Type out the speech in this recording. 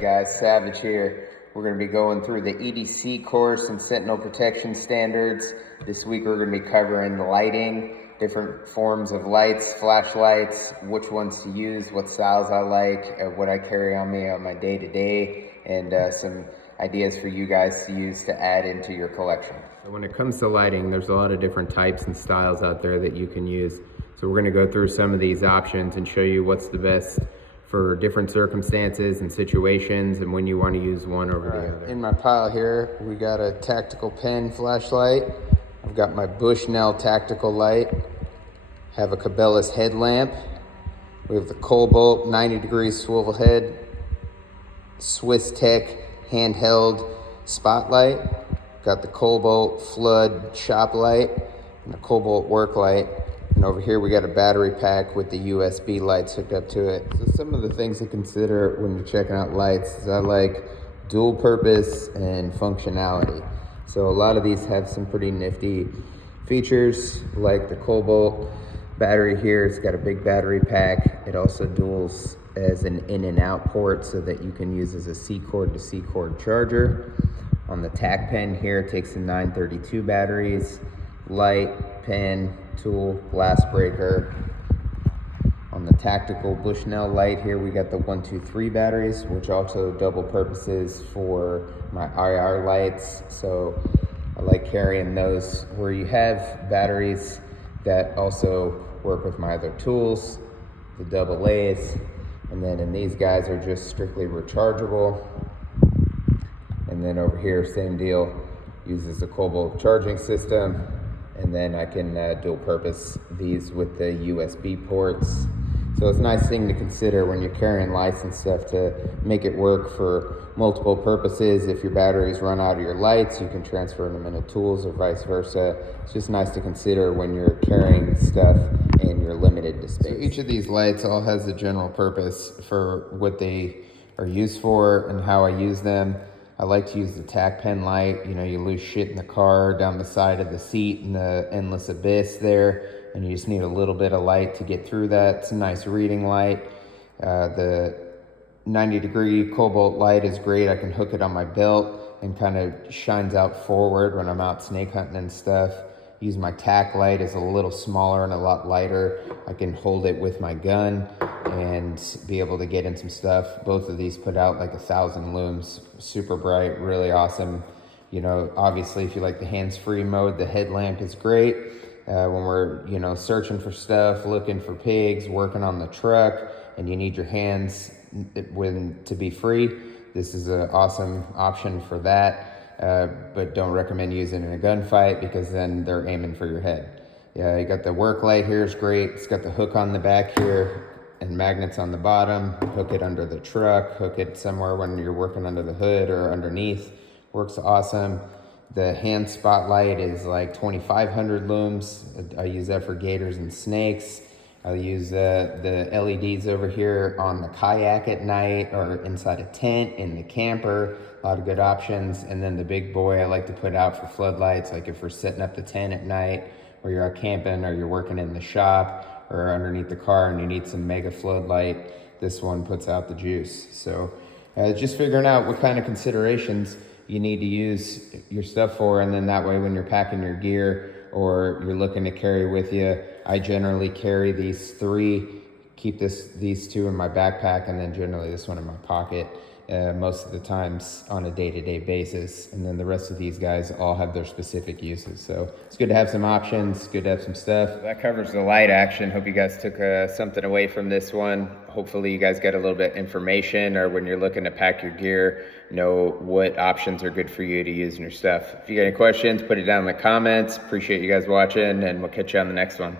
up guys, Savage here. We're going to be going through the EDC course and Sentinel protection standards. This week we're going to be covering lighting, different forms of lights, flashlights, which ones to use, what styles I like, what I carry on me on my day-to-day, and some ideas for you guys to use to add into your collection. When it comes to lighting, there's a lot of different types and styles out there that you can use. So we're going to go through some of these options and show you what's the best for different circumstances and situations and when you want to use one over the other. In my pile here, we got a tactical pen flashlight. I've got my Bushnell tactical light. Have a Cabela's headlamp. We have the Cobalt 90-degree swivel head, Swiss Tech handheld spotlight. Got the Cobalt flood shop light and the Cobalt work light. And over here we got a battery pack with the USB lights hooked up to it. So some of the things to consider when you're checking out lights is I like dual purpose and functionality. So a lot of these have some pretty nifty features, like the Cobalt battery here. It's got a big battery pack. It also duals as an in and out port so that you can use as a C cord to C cord charger. On the tack pen here, it takes the 932 batteries, light, pen, tool, glass breaker. On the tactical Bushnell light here, we got the 123 batteries, which also double purposes for my IR lights. So I like carrying those where you have batteries that also work with my other tools, the double A's. And then in these guys are just strictly rechargeable. And then over here, same deal, uses the Cobalt charging system. And then I can dual purpose these with the USB ports. So it's a nice thing to consider when you're carrying lights and stuff to make it work for multiple purposes. If your batteries run out of your lights, you can transfer them into tools or vice versa. It's just nice to consider when you're carrying stuff and you're limited to space. So each of these lights all has a general purpose for what they are used for and how I use them. I like to use the tack pen light. You know, you lose shit in the car, down the side of the seat in the endless abyss there, and you just need a little bit of light to get through that. It's a nice reading light. The 90-degree Cobalt light is great. I can hook it on my belt and kind of shines out forward when I'm out snake hunting and stuff. Use my tack light, is a little smaller and a lot lighter. I can hold it with my gun and be able to get in some stuff. Both of these put out like 1,000 lums, super bright, really awesome. You know, obviously if you like the hands-free mode, the headlamp is great. When we're, you know, searching for stuff, looking for pigs, working on the truck, and you need your hands to be free, this is an awesome option for that. But don't recommend using it in a gunfight because then they're aiming for your head. Yeah, you got the work light here, is great. It's got the hook on the back here and magnets on the bottom. Hook it under the truck, hook it somewhere when you're working under the hood or underneath. Works awesome. The hand spotlight is like 2,500 lums. I use that for gators and snakes. I'll use the LEDs over here on the kayak at night or inside a tent, in the camper. A lot of good options. And then the big boy I like to put out for floodlights, like if we're setting up the tent at night or you're out camping or you're working in the shop or underneath the car and you need some mega floodlight, this one puts out the juice. So just figuring out what kind of considerations you need to use your stuff for, and then that way when you're packing your gear or you're looking to carry with you, I generally carry these three, keep these two in my backpack, and then generally this one in my pocket most of the times on a day-to-day basis. And then the rest of these guys all have their specific uses. So it's good to have some options, good to have some stuff. That covers the light action. Hope you guys took something away from this one. Hopefully you guys got a little bit of information, or when you're looking to pack your gear, know what options are good for you to use in your stuff. If you got any questions, put it down in the comments. Appreciate you guys watching, and we'll catch you on the next one.